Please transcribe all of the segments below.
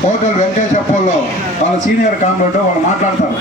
Hotel వెంకటేశప్పల్లో వాళ్ళ senior comrade వాళ్ళు మాట్లాడతారు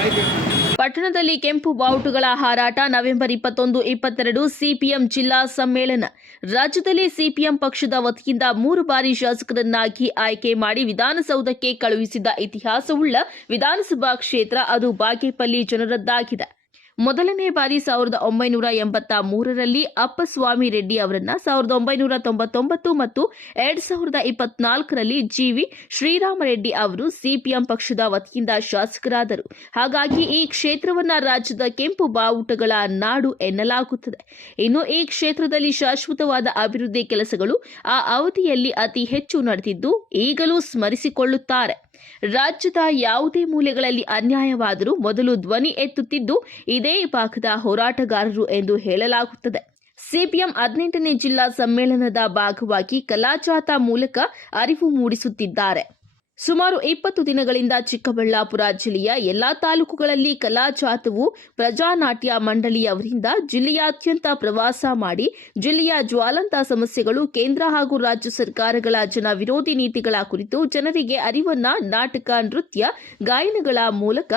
ಪಟ್ಟಣದಲ್ಲಿ ಕೆಂಪು ಬಾವುಟಗಳ ಹಾರಾಟ ನವೆಂಬರ್ ಇಪ್ಪತ್ತೊಂದು ಇಪ್ಪತ್ತೆರಡು ಸಿಪಿಎಂ ಜಿಲ್ಲಾ ಸಮ್ಮೇಳನ ರಾಜ್ಯದಲ್ಲಿ ಸಿಪಿಎಂ ಪಕ್ಷದ ವತಿಯಿಂದ ಮೂರು ಬಾರಿ ಶಾಸಕರನ್ನಾಗಿ ಆಯ್ಕೆ ಮಾಡಿ ವಿಧಾನಸೌಧಕ್ಕೆ ಕಳುಹಿಸಿದ ಇತಿಹಾಸವುಳ್ಳ ವಿಧಾನಸಭಾ ಕ್ಷೇತ್ರ ಅದು ಬಾಗೇಪಲ್ಲಿ ಜನರದ್ದಾಗಿದೆ ಮೊದಲನೇ ಬಾರಿ ಸಾವಿರದ ಒಂಬೈನೂರ ಎಂಬತ್ತ ಮೂರರಲ್ಲಿ ಅಪ್ಪಸ್ವಾಮಿ ರೆಡ್ಡಿ ಅವರನ್ನ ಸಾವಿರದ ಒಂಬೈನೂರ ತೊಂಬತ್ತೊಂಬತ್ತು ಮತ್ತು ಎರಡ್ ಸಾವಿರದ ಇಪ್ಪತ್ನಾಲ್ಕರಲ್ಲಿ ಜಿವಿ ಶ್ರೀರಾಮರೆಡ್ಡಿ ಅವರು ಸಿಪಿಎಂ ಪಕ್ಷದ ವತಿಯಿಂದ ಶಾಸಕರಾದರು. ಹಾಗಾಗಿ ಈ ಕ್ಷೇತ್ರವನ್ನ ರಾಜ್ಯದ ಕೆಂಪು ಬಾವುಟಗಳ ನಾಡು ಎನ್ನಲಾಗುತ್ತದೆ. ಇನ್ನು ಈ ಕ್ಷೇತ್ರದಲ್ಲಿ ಶಾಶ್ವತವಾದ ಅಭಿವೃದ್ಧಿ ಕೆಲಸಗಳು ಆ ಅವಧಿಯಲ್ಲಿ ಅತಿ ಹೆಚ್ಚು ನಡೆದಿದ್ದು ಈಗಲೂ ಸ್ಮರಿಸಿಕೊಳ್ಳುತ್ತಾರೆ. ರಾಜ್ಯದ ಯಾವುದೇ ಮೂಲೆಗಳಲ್ಲಿ ಅನ್ಯಾಯವಾದರೂ ಮೊದಲು ಧ್ವನಿ ಎತ್ತುತ್ತಿದ್ದು, ಇದೇ ಭಾಗದ ಹೋರಾಟಗಾರರು ಎಂದು ಹೇಳಲಾಗುತ್ತದೆ. ಸಿಪಿಎಂ ಹದಿನೆಂಟನೇ ಜಿಲ್ಲಾ ಸಮ್ಮೇಳನದ ಭಾಗವಾಗಿ ಕಲಾಜಾಥಾ ಮೂಲಕ ಅರಿವು ಮೂಡಿಸುತ್ತಿದ್ದಾರೆ. ಸುಮಾರು ಇಪ್ಪತ್ತು ದಿನಗಳಿಂದ ಚಿಕ್ಕಬಳ್ಳಾಪುರ ಜಿಲ್ಲೆಯ ಎಲ್ಲಾ ತಾಲೂಕುಗಳಲ್ಲಿ ಕಲಾಜಾಥವು ಪ್ರಜಾನಾಟ್ಯ ಮಂಡಳಿಯವರಿಂದ ಜಿಲ್ಲೆಯಾದ್ಯಂತ ಪ್ರವಾಸ ಮಾಡಿ ಜಿಲ್ಲೆಯ ಜ್ವಾಲಂತ ಸಮಸ್ಯೆಗಳು ಕೇಂದ್ರ ಹಾಗೂ ರಾಜ್ಯ ಸರ್ಕಾರಗಳ ಜನ ವಿರೋಧಿ ನೀತಿಗಳ ಕುರಿತು ಜನರಿಗೆ ಅರಿವನ್ನ ನಾಟಕ, ನೃತ್ಯ, ಗಾಯನಗಳ ಮೂಲಕ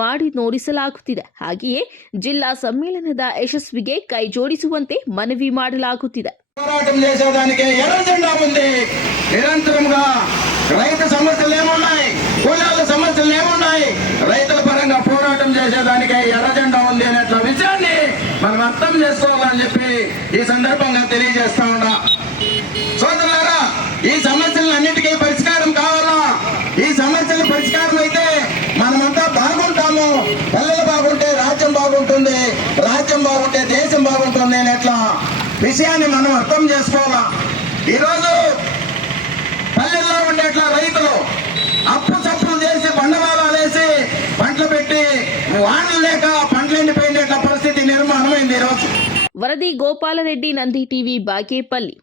ಮಾಡಿ ನೋಡಿಸಲಾಗುತ್ತಿದೆ ಹಾಗೆಯೇ ಜಿಲ್ಲಾ ಸಮ್ಮೇಳನದ ಯಶಸ್ವಿಗೆ ಕೈ ಜೋಡಿಸುವಂತೆ ಮನವಿ ಮಾಡಲಾಗುತ್ತಿದೆ. రైతు సమస్యలు ఏమున్నాయి? కూలీల సమస్యలు ఏమున్నాయి? రైతుల పరంగా పోరాటం చేసేదానికి ఎర్రజెండా ఉంది అనే విషయాన్ని మనం అర్థం చేసుకోవాలని చెప్పి ఈ సందర్భంగా తెలియజేస్తా ఉన్నా. సోదరులారా ఈ సమస్యలన్నిటికీ పరిష్కారం కావాలా? ఈ సమస్యలు పరిష్కారం అయితే మనమంతా బాగుంటాము. పిల్లలు బాగుంటే రాజ్యం బాగుంటుంది రాజ్యం బాగుంటే దేశం బాగుంటుంది అనేట్లా విషయాన్ని మనం అర్థం చేసుకోవాలా? ఈరోజు వరది గోపాలరెడ్డి నంది టీవీ బాకేపల్లి.